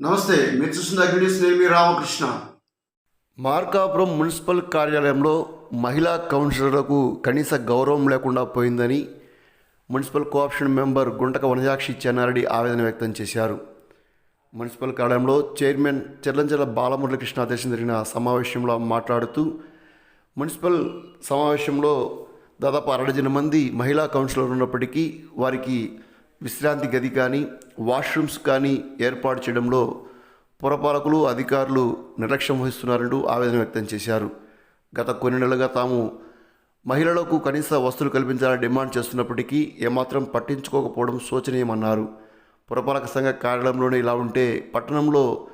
నమస్తే మీరు చూస్తున్న అగ్నిస్ నేను మీ రామకృష్ణ. మార్కాపురం మున్సిపల్ కార్యాలయంలో మహిళా కౌన్సిలర్లకు కనీస గౌరవం లేకుండా పోయిందని municipal co-option member Guntaka Vanajakshi Chennareddy ఆవేదన వ్యక్తం చేశారు. మున్సిపల్ కార్యాలయంలో చైర్మన్ చెర్లంచెల బాలమురళీకృష్ణ అధ్యక్షం జరిగిన సమావేశంలో మాట్లాడుతూ మున్సిపల్ సమావేశంలో దాదాపు అరడజన మంది మహిళా కౌన్సిలర్ ఉన్నప్పటికీ వారికి విశ్రాంతి గది కానీ వాష్రూమ్స్ కానీ ఏర్పాటు చేయడంలో పురపాలకులు అధికారులు నిర్లక్ష్యం వహిస్తున్నారంటూ ఆవేదన వ్యక్తం చేశారు. గత కొన్ని నెలలుగా తాము మహిళలకు కనీస వస్తువులు కల్పించాలని డిమాండ్ చేస్తున్నప్పటికీ ఏమాత్రం పట్టించుకోకపోవడం శోచనీయమన్నారు. పురపాలక సంఘ కార్యాలయంలోనే ఇలా ఉంటే పట్టణంలో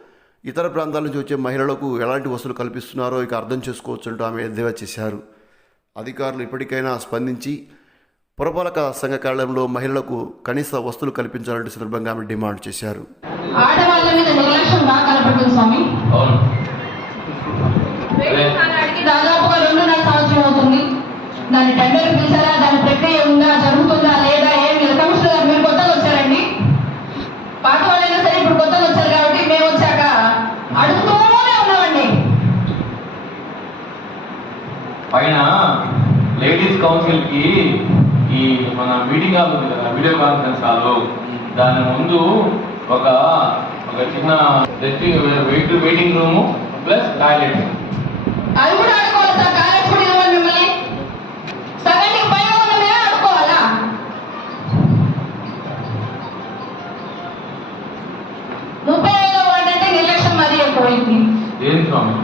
ఇతర ప్రాంతాల నుంచి వచ్చే మహిళలకు ఎలాంటి వసతులు కల్పిస్తున్నారో ఇక అర్థం చేసుకోవచ్చు అంటూ ఆమె ఎద్దేవా చేశారు. అధికారులు ఇప్పటికైనా స్పందించి పురపాలక సంఘ కార్యాలయంలో మహిళలకు కనీస వస్తువులు కల్పించాలంటే సందర్భంగా ఆమె డిమాండ్ చేశారు. ఆడవాళ్ళ మీద నిర్లక్ష్యం బాగా కనపడుతుంది స్వామి. దాదాపుగా రెండున్నర సంవత్సరం అవుతుంది. దాని టెండర్ పిలిచారా దాని ప్రక్రియ ఉందా జరుగుతుందా లేదా ఏం లేదు. కమిషనర్ గారు మీరు కొత్తగా వచ్చారండి. పాత వాళ్ళైనా సరే ఇప్పుడు కొత్తగా వచ్చారు కాబట్టి మేము వచ్చాక అడుగుతూనే ఉన్నామండి. పైన లేడీస్ కౌన్సిల్కి ఈ మన మీటింగ్ హాల్ ఉంది కదా వీడియో కాన్ఫరెన్స్ హాల్ దాని ముందు ఒక ఒక చిన్న wait waiting room plus toilet అది కూడా అడుకోవాలి సార్ కాలేజ్ కూడా ఇవ్వండి మిమ్మల్ని. సగానికి పైన ఉన్న మేమే అడుకోవాలా ముప్పై ఐదో వార్డు అంటే నిర్లక్ష్యం మరీ ఎక్కువైంది ఏంటి స్వామి?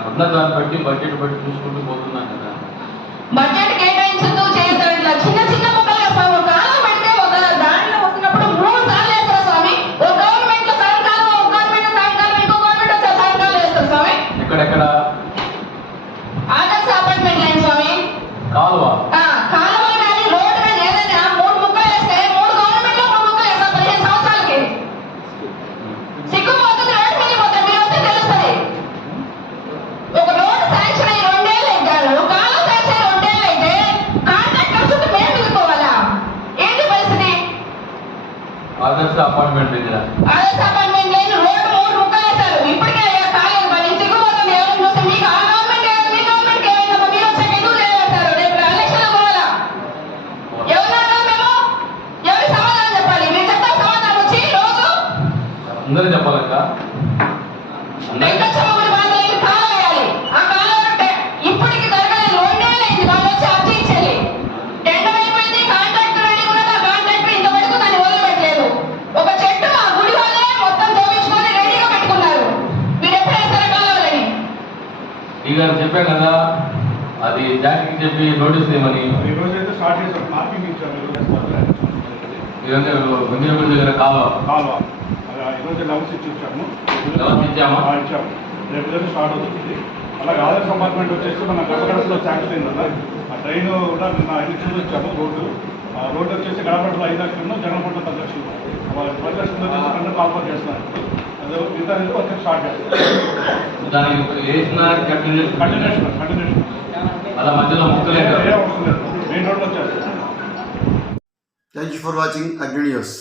మనకున్న దాన్ని బట్టి బడ్జెట్ బట్టి చూసుకుంటూ పోతున్నాను కదా బడ్జెట్ కేటాయించదు చేయదు ఇట్లా చిన్న చిన్న ముక్కలుగా స్వామి ఒక కాలం పెడితే ఒక దాంట్లో వస్తున్నప్పుడు మూడు సార్లు వేస్తారు స్వామి ఒక గవర్నమెంట్లో సాయంకాలం ఒక గవర్నమెంట్ సాయంకాలం ఇంకో గవర్నమెంట్ వచ్చే సాయంకాలం వేస్తారు స్వామి ఎక్కడెక్కడ ఆదర్శ అపార్ట్మెంట్ లైన్ స్వామి కాలువ ఆ, కాలువలు కానీ రోడ్డు మీద ఏదైనా మూడు ముక్కలు వేస్తే మూడు గవర్నమెంట్లో మూడు ముక్కలు వేస్తారు పదిహేను సంవత్సరాలకి సిగ్గుపోతుంది రోడ్డు మీద పోతే మీరు వస్తే తెలుస్తుంది ఒక రోడ్డు శాంక్షన్ అయ్యి రెండేళ్ళు ఇచ్చారు కాలువ శాంక్షన్ అయ్యి రెండేళ్ళు అయితే కాంట్రాక్టర్ చుట్టూ మేము మిగిలిపోవాలా ఏంటి పరిస్థితి ఆదర్శ అపార్ట్మెంట్ దగ్గర. ఆదర్శ అపార్ట్మెంట్ లైన్ రోడ్డు మూడు ముక్కలు వేశారు. ఇప్పటికే అయ్యా కాలేదు పని సిగ్గుపోతుంది ఎవరు చూస్తే మీకు ఆ గవర్నమెంట్ ఏదో మీ గవర్నమెంట్ ఏమైందమ్మా మీరు వచ్చాక ఎందుకు చేయవేశారు రేపు ఎలక్షన్ పోవాలా ఎవరన్నా మేము? ఎవరికి సమాధానం చెప్పాలి? మీరు చెప్తా సమాధానం వచ్చి రోజు అందరూ చెప్పాలక్క. ఈ గారు చెప్పాం కదా అది జాతికి చెప్పి నోటీస్ రోజు ఇదంతా గుంజలపూడి దగ్గర కాలువ స్టార్ట్ అవుతుంది. అలాగే ఆధార్ కంపార్ట్మెంట్ వచ్చేసి మన గడపగడపలో శాంక్షన్ అయింది కదా. ఆ ట్రైన్ కూడా నిన్న ఐదు లక్షలు ఇచ్చాము రోడ్డు. ఆ రోడ్డు వచ్చేసి గడపగడపలో ఐదు లక్షలు జనపట్ల పది లక్షలు. వాళ్ళు పది లక్షలు వచ్చేసి రెండు కాల్పర్ చేస్తున్నారు. దానికి వేసిన కంటిన్యూస్ కంటిన్యూషన్. కంటిన్యూషన్. అలా మధ్యలో ముక్కలే ఏ అవసరం లేదు మెయిన్ రోడ్లో వచ్చేస్తారు thank you for watching Agni news